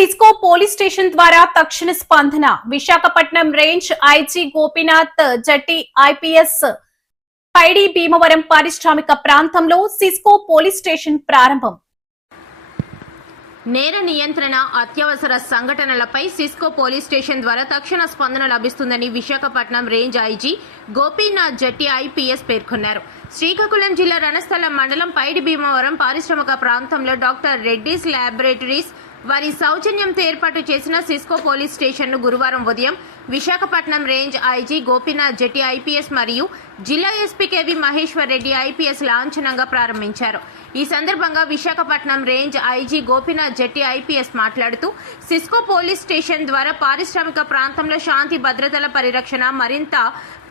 Cisco police station ద్వారా తక్షణ స్పందన. Visakhapatnam range IG Gopinath Jatti IPS Paidi Bhimavaram పారిశ్రామిక ప్రాంతంలో సిస్కో పోలీస్ స్టేషన్ ప్రారంభం. నేర నియంత్రణ, అత్యవసర సంఘటనలపై సిస్కో పోలీస్ స్టేషన్ ద్వారా తక్షణ స్పందన లభిస్తుందని Visakhapatnam range IG Gopinath Jatti IPS పేర్కొన్నారు. శ్రీకాకుళం జిల్లా రణస్థలం మండలం పైడి భీమవరం పారిశ్రామిక ప్రాంతంలో డాక్టర్ రెడ్డీస్ ల్యాబొరేటరీస్ వారి సౌజన్యంతో ఏర్పాటు చేసిన సిస్కో పోలీస్ స్టేషన్ను గురువారం ఉదయం Visakhapatnam range IG Gopinath Jatti IPS మరియు జిల్లా SP KV Maheshwar Reddy IPS లాంఛనంగా ప్రారంభించారు. ఈ సందర్భంగా Visakhapatnam range IG Gopinath Jatti IPS మాట్లాడుతూ సిస్కో పోలీస్ స్టేషన్ ద్వారా పారిశ్రామిక ప్రాంతంలో శాంతి భద్రతల పరిరక్షణ మరింత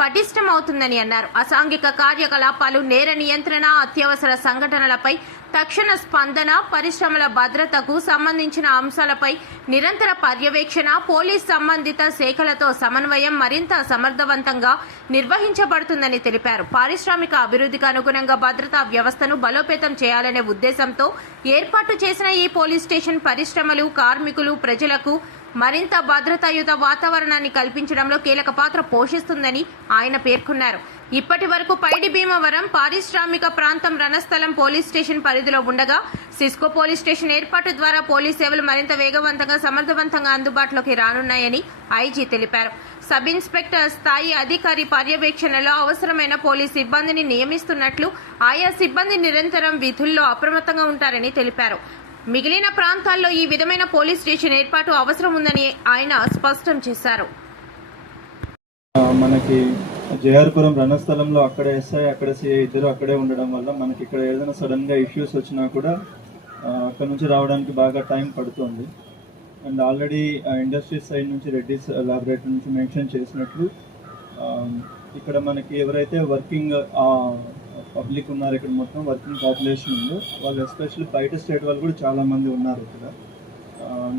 పటిష్టమవుతుందని అన్నారు. అసాంఘిక కార్యకలాపాలు, నేర నియంత్రణ, అత్యవసర సంఘటనలపై తక్షణ స్పందన, పరిశ్రమల భద్రతకు సంబంధించిన అంశాలపై నిరంతర పర్యవేక్షణ, పోలీస్ సంబంధిత శాఖలతో సమన్వయం మరింత సమర్థవంతంగా నిర్వహించబడుతుందని తెలిపారు. పారిశ్రామిక అభివృద్ధికి అనుగుణంగా భద్రతా వ్యవస్థను బలోపేతం చేయాలనే ఉద్దేశంతో ఏర్పాటు చేసిన ఈ పోలీస్ స్టేషన్ పరిశ్రమలు, కార్మికులు, ప్రజలకు మరింత భద్రతాయుత వాతావరణాన్ని కల్పించడంలో కీలక పాత్ర పోషిస్తుందని ఆయన పేర్కొన్నారు. ఇప్పటి వరకు పైడి భీమవరం పారిశ్రామిక ప్రాంతం రణస్థలం పోలీస్ స్టేషన్ పరిధిలో ఉండగా సిస్కో పోలీస్ స్టేషన్ ఏర్పాటు ద్వారా పోలీస్ సేవలు మరింత వేగవంతంగా, సమర్థవంతంగా అందుబాటులోకి రానున్నాయని ఐజీ తెలిపారు. సబ్ ఇన్స్పెక్టర్ స్థాయి అధికారి పర్యవేక్షణలో అవసరమైన పోలీస్ సిబ్బందిని నియమిస్తున్నట్లు, ఆయా సిబ్బంది నిరంతరం విధుల్లో అప్రమత్తంగా ఉంటారని తెలిపారు. మిగిలిన ప్రాంతాల్లో ఈ విధమైన పోలీస్ స్టేషన్ ఏర్పాటు అవసరం ఉందని ఆయన స్పష్టం చేశారు. మనకి జేఆర్పురం రణస్థలంలో అక్కడ ఎస్ఐ, అక్కడ సిఐ ఇద్దరు అక్కడే ఉండడం వల్ల మనకి ఇక్కడ ఏదైనా సడన్ గా ఇష్యూస్ వచ్చినా కూడా అక్కడ నుంచి రావడానికి బాగా టైం పడుతుంది. అండ్ ఆల్రెడీ ఇండస్ట్రీస్ సైడ్ నుంచి రెడ్డీస్ ల్యాబొరేటరీ నుంచి మెన్షన్ చేసినట్లు ఇక్కడ మనకి ఎవరైతే వర్కింగ్ పబ్లిక్ ఉన్నారు, ఇక్కడ మొత్తం వర్కింగ్ పాపులేషన్ ఉందో వాళ్ళు ఎస్పెషల్లీ బయట స్టేట్ వాళ్ళు కూడా చాలా మంది ఉన్నారు ఇక్కడ.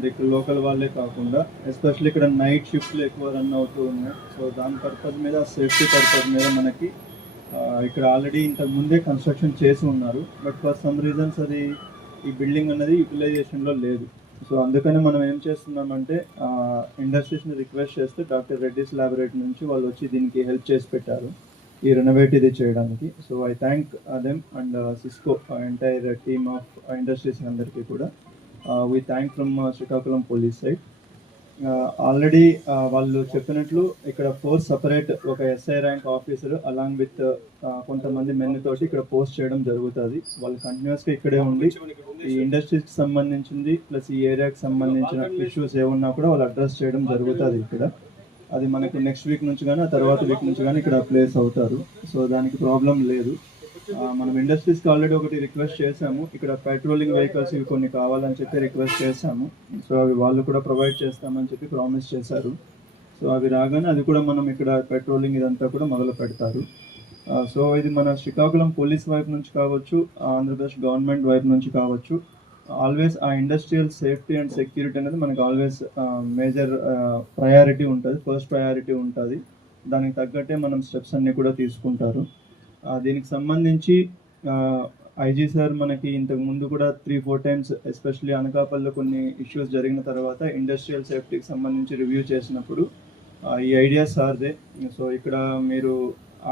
ఇక్కడ లోకల్ వాళ్ళే కాకుండా ఎస్పెషల్లీ ఇక్కడ నైట్ షిఫ్ట్లు ఎక్కువ రన్ అవుతూ ఉన్నాయి. సో దాని పర్పస్ మీద, సేఫ్టీ పర్పస్ మీద మనకి ఇక్కడ ఆల్రెడీ ఇంతకు ముందే కన్స్ట్రక్షన్ చేసి ఉన్నారు. బట్ ఫర్ సమ్ రీజన్స్ అది ఈ బిల్డింగ్ అనేది యూటిలైజేషన్లో లేదు. సో అందుకని మనం ఏం చేస్తున్నామంటే ఇండస్ట్రీస్ని రిక్వెస్ట్ చేస్తే డాక్టర్ రెడ్డీస్ ల్యాబొరేటరీ నుంచి వాళ్ళు వచ్చి దీనికి హెల్ప్ చేసి పెట్టారు, ఈ రెనోవేట్ ఇది చేయడానికి. So I thank them and Cisco entire team of industries అందరికీ కూడా we thank from Srikakulam police side. Already వాళ్ళు చెప్పినట్లు ఇక్కడ 4 సెపరేట్ ఒక SI rank officer along with కొంతమంది మెన్ తోటి ఇక్కడ పోస్ట్ చేయడం జరుగుతుంది. వాళ్ళు కంటిన్యూస్గా ఇక్కడే ఉండి ఈ ఇండస్ట్రీస్కి సంబంధించింది ప్లస్ ఈ ఏరియాకి సంబంధించిన ఇష్యూస్ ఏమున్నా కూడా వాళ్ళు అడ్రస్ చేయడం జరుగుతుంది ఇక్కడ. అది మనకు నెక్స్ట్ వీక్ నుంచి కానీ, ఆ తర్వాత వీక్ నుంచి కానీ ఇక్కడ ప్లేస్ అవుతారు. సో దానికి ప్రాబ్లం లేదు. మనం ఇండస్ట్రీస్కి ఆల్రెడీ ఒకటి రిక్వెస్ట్ చేశాము, ఇక్కడ పెట్రోలింగ్ వెహికల్స్ ఇవి కొన్ని కావాలని చెప్పి రిక్వెస్ట్ చేశాము. సో అవి వాళ్ళు కూడా ప్రొవైడ్ చేస్తామని చెప్పి ప్రామిస్ చేశారు. సో అవి రాగానే అది కూడా మనం ఇక్కడ పెట్రోలింగ్ ఇదంతా కూడా మొదలు పెడతారు. సో ఇది మన శ్రీకాకుళం పోలీస్ వైపు నుంచి కావచ్చు, ఆంధ్రప్రదేశ్ గవర్నమెంట్ వైపు నుంచి కావచ్చు, ఆల్వేస్ ఆ ఇండస్ట్రియల్ సేఫ్టీ అండ్ సెక్యూరిటీ అనేది మనకు ఆల్వేస్ మేజర్ ప్రయారిటీ ఉంటుంది, ఫస్ట్ ప్రయారిటీ ఉంటుంది. దానికి తగ్గట్టే మనం స్టెప్స్ అన్నీ కూడా తీసుకుంటారు. దీనికి సంబంధించి ఐజీ సార్ మనకి ఇంతకు ముందు కూడా 3-4 టైమ్స్ ఎస్పెషల్లీ అనకాపల్లిలో కొన్ని ఇష్యూస్ జరిగిన తర్వాత ఇండస్ట్రియల్ సేఫ్టీకి సంబంధించి రివ్యూ చేసినప్పుడు ఈ ఐడియా సార్దే. సో ఇక్కడ మీరు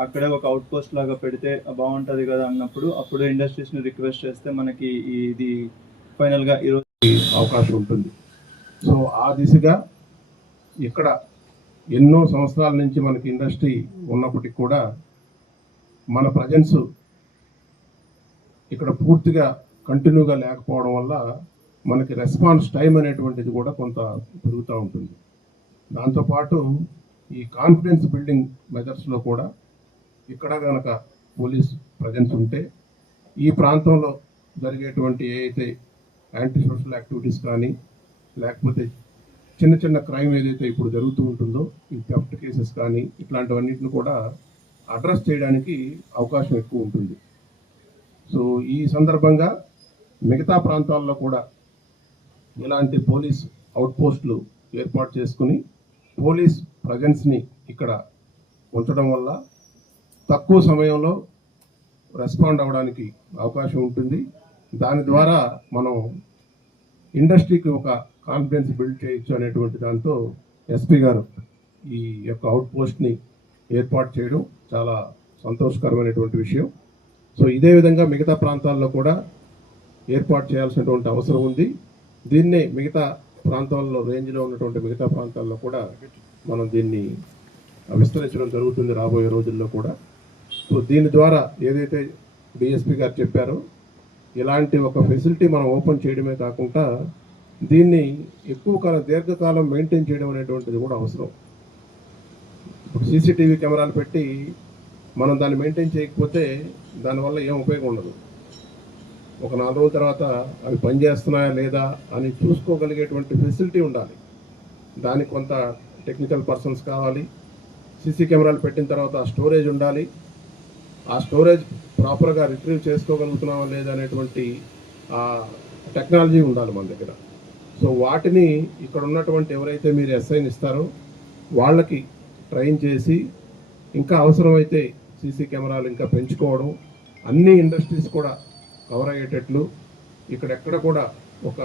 అక్కడే ఒక అవుట్ పోస్ట్ లాగా పెడితే బాగుంటుంది కదా అన్నప్పుడు అప్పుడు ఇండస్ట్రీస్ని రిక్వెస్ట్ చేస్తే మనకి ఇది ఫైనల్గా ఈరోజు అవకాశం ఉంటుంది. సో ఆ దిశగా ఇక్కడ ఎన్నో సంవత్సరాల నుంచి మనకి ఇండస్ట్రీ ఉన్నప్పటికీ కూడా మన ప్రజెన్స్ ఇక్కడ పూర్తిగా కంటిన్యూగా లేకపోవడం వల్ల మనకి రెస్పాన్స్ టైం అనేటువంటిది కూడా కొంత పెరుగుతూ ఉంటుంది. దాంతోపాటు ఈ కాన్ఫిడెన్స్ బిల్డింగ్ మెథడ్స్లో కూడా ఇక్కడ కనుక పోలీస్ ప్రజెన్స్ ఉంటే ఈ ప్రాంతంలో జరిగేటువంటి ఏదైతే యాంటీ సోషల్ యాక్టివిటీస్ కానీ, లేకపోతే చిన్న చిన్న క్రైమ్ ఏదైతే ఇప్పుడు జరుగుతూ ఉంటుందో ఈ థెఫ్ట్ కేసెస్ కానీ ఇట్లాంటివన్నిటిని కూడా అడ్రస్ చేయడానికి అవకాశం ఎక్కువ ఉంటుంది. సో ఈ సందర్భంగా మిగతా ప్రాంతాల్లో కూడా ఇలాంటి పోలీస్ అవుట్పోస్టులు ఏర్పాటు చేసుకుని పోలీస్ ప్రజెన్స్ని ఇక్కడ ఉంచడం వల్ల తక్కువ సమయంలో రెస్పాండ్ అవ్వడానికి అవకాశం ఉంటుంది. దాని ద్వారా మనం ఇండస్ట్రీకి ఒక కాన్ఫిడెన్స్ బిల్డ్ చేయొచ్చు అనేటువంటి దాంతో ఎస్పీ గారు ఈ యొక్క అవుట్ పోస్ట్ని ఏర్పాటు చేయడం చాలా సంతోషకరమైనటువంటి విషయం. సో ఇదే విధంగా మిగతా ప్రాంతాల్లో కూడా ఏర్పాటు చేయాల్సినటువంటి అవసరం ఉంది. దీన్నే మిగతా ప్రాంతాల్లో రేంజ్లో ఉన్నటువంటి మిగతా ప్రాంతాల్లో కూడా మనం దీన్ని విస్తరించడం జరుగుతుంది రాబోయే రోజుల్లో కూడా. సో దీని ద్వారా ఏదైతే డిఎస్పీ గారు చెప్పారో ఇలాంటి ఒక ఫెసిలిటీ మనం ఓపెన్ చేయడమే కాకుండా దీన్ని ఎక్కువ కాలం దీర్ఘకాలం మెయింటైన్ చేయడం అనేటువంటిది కూడా అవసరం. ఇప్పుడు సీసీటీవీ కెమెరాలు పెట్టి మనం దాన్ని మెయింటైన్ చేయకపోతే దానివల్ల ఏం ఉపయోగం ఉండదు. ఒక 4 రోజుల తర్వాత అవి పనిచేస్తున్నాయా లేదా అని చూసుకోగలిగేటువంటి ఫెసిలిటీ ఉండాలి. దానికి కొంత టెక్నికల్ పర్సన్స్ కావాలి. సీసీ కెమెరాలు పెట్టిన తర్వాత ఆ స్టోరేజ్ ఉండాలి. ఆ స్టోరేజ్ ప్రాపర్గా రిట్రీవ్ చేసుకోగలుగుతున్నామా లేదా అనేటువంటి టెక్నాలజీ ఉండాలి మన దగ్గర. సో వాటిని ఇక్కడ ఉన్నటువంటి ఎవరైతే మీరు ఎస్ఐని ఇస్తారో వాళ్ళకి ట్రైన్ చేసి ఇంకా అవసరమైతే సీసీ కెమెరాలు ఇంకా పెంచుకోవడం, అన్ని ఇండస్ట్రీస్ కూడా కవర్ అయ్యేటట్లు ఇక్కడెక్కడ కూడా ఒక